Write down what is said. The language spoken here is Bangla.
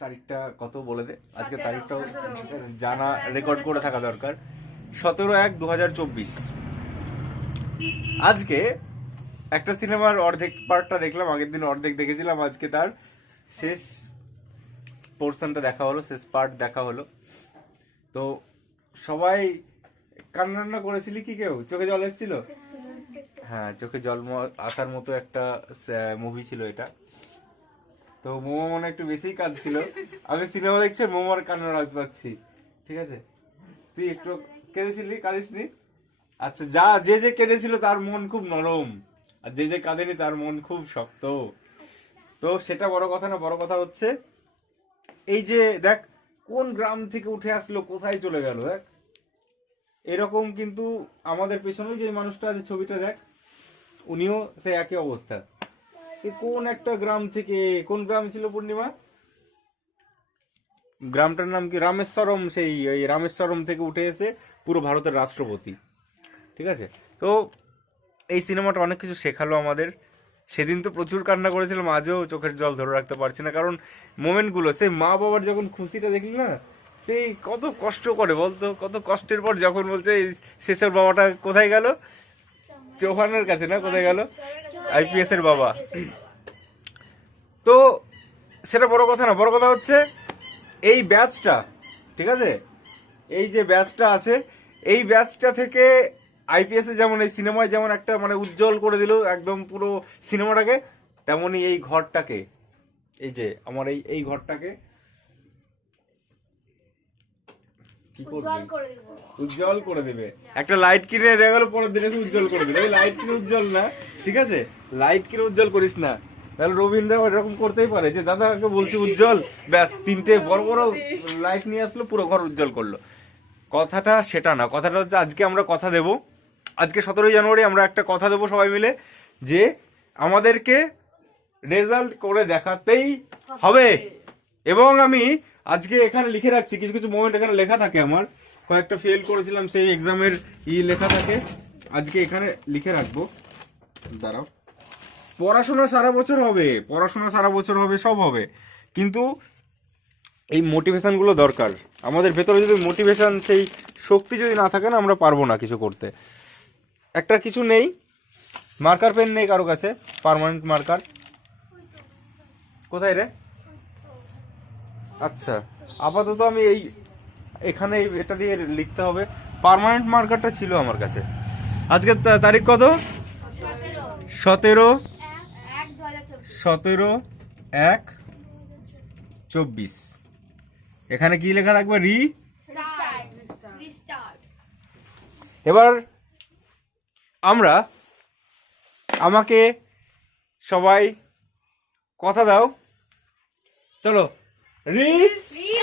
তারিখটা কত বলে দে? আজকে তারিখটাও জানা রেকর্ড করে থাকা দরকার। সতেরো এক দু হাজার চব্বিশ। আজকে একটা সিনেমার অর্ধেক পার্টটা দেখলাম আগের দিন অর্ধেক দেখেছিলাম আজকে তার শেষ পোর্শনটা দেখা হলো শেষ পার্ট দেখা হলো। তো সবাই কান্না করেছিলি কি কেউ? চোখে জল এসেছিল? হ্যাঁ চোখে জল আসার মতো একটা মুভি ছিল এটা। তো মোমো মনে একটু বেশিই কাঁদছিল। আমি সিনেমা দেখছি মোমোর কান্নার আওয়াজ পাচ্ছি। ঠিক আছে? তুই একটু কেঁদেছিলি? কাঁদিসনি? আচ্ছা যা, যে যে কেঁদেছিল তার মন খুব নরম। আর যে যে কাঁদেনি তার মন খুব শক্ত। তো সেটা বড় কথা না, বড় কথা হচ্ছে, এই যে দেখ, কোন গ্রাম থেকে উঠে আসলো, কোথায় চলে গেল, দেখ? এরকম কিন্তু আমাদের পেছনে যে মানুষটা আছে ছবিটা দেখ, উনিও সেই একই অবস্থা। কোন একটা গ্রাম থেকে কোন গ্রাম ছিল পূর্ণিমা? গ্রামটার নাম কি? রামেশ্বরম সেই ওই রামেশ্বরম থেকে উঠে এসে পুরো ভারতের রাষ্ট্রপতি। ঠিক আছে? তো এই সিনেমাটা অনেক কিছু শেখালো আমাদের। সেদিন তো প্রচুর কান্না করেছিলাম আজও চোখের জল ধরে রাখতে পারছি না। কারণ মোমেন্টগুলো সেই মা বাবার যখন খুশিটা দেখলি না সেই কত কষ্ট করে বলতো কত কষ্টের পর যখন বলছে শেষের বাবাটা কোথায় গেল? চৌহানের কাছে না কোথায় গেল? আইপিএস এর বাবা। তো সেটা বড় কথা না, বড় কথা হচ্ছে এই ব্যাচটা, ঠিক আছে? এই যে ব্যাচটা আছে, এই ব্যাচটা থেকে আইপিএস যেমন এই সিনেমায় যেমন একটা মানে উজ্জ্বল করে দিল একদম পুরো সিনেমাটাকে, তেমনই এই ঘরটাকে, এই যে আমার এই এই ঘরটাকে কি করবে? উজ্জ্বল করে দিবে। একটা লাইট কিনে দেখা গেল পরের দিন উজ্জ্বল করে দিবে। লাইট কিনে উজ্জ্বল না ঠিক আছে? লাইট কিনে উজ্জ্বল করিস না। তাহলে রবীন্দ্র এরকম করতেই পারে যে দাদাকে বলছি উজ্জ্বল ব্যাস তিনটে বড় বড় লাইট নিয়ে আসলো পুরো ঘর উজ্জ্বল করল। কথাটা সেটা না কথাটা হচ্ছে আজকে আমরা কথা দেব। আজকে সতেরোই জানুয়ারি আমরা একটা কথা দেবো সবাই মিলে যে আমাদেরকে রেজাল্ট করে দেখাতেই হবে। এবং আমি আজকে এখানে লিখে রাখছি, কিছু কিছু মোমেন্ট এখানে লেখা থাকে আমার। কয়েকটা ফেল করেছিলাম সেই এক্সামের ই লেখা থাকে। আজকে এখানে লিখে রাখব। দাঁড়াও। পড়াশোনা সারা বছর হবে, পড়াশোনা সারা বছর হবে, সব হবে। কিন্তু এই মোটিভেশানগুলো দরকার। আমাদের ভেতরে যদি মোটিভেশান সেই শক্তি যদি না থাকে না, আমরা পারব না কিছু করতে। একটা কিছু নেই। মার্কার পেন নেই কারও কাছে। পার্মানেন্ট মার্কার কোথায় রে? আচ্ছা আপাতত আমি এই এখানে এটা দিয়ে লিখতে হবে। পার্মানেন্ট মার্কারটা ছিল আমার কাছে। আজকে তারিখ কত? সতেরো। সতেরো। এক চব্বিশ। এখানে কি লেখা থাকবে? রি? এবার আমরা আমাকে সবাই কথা দাও। চলো। Reese!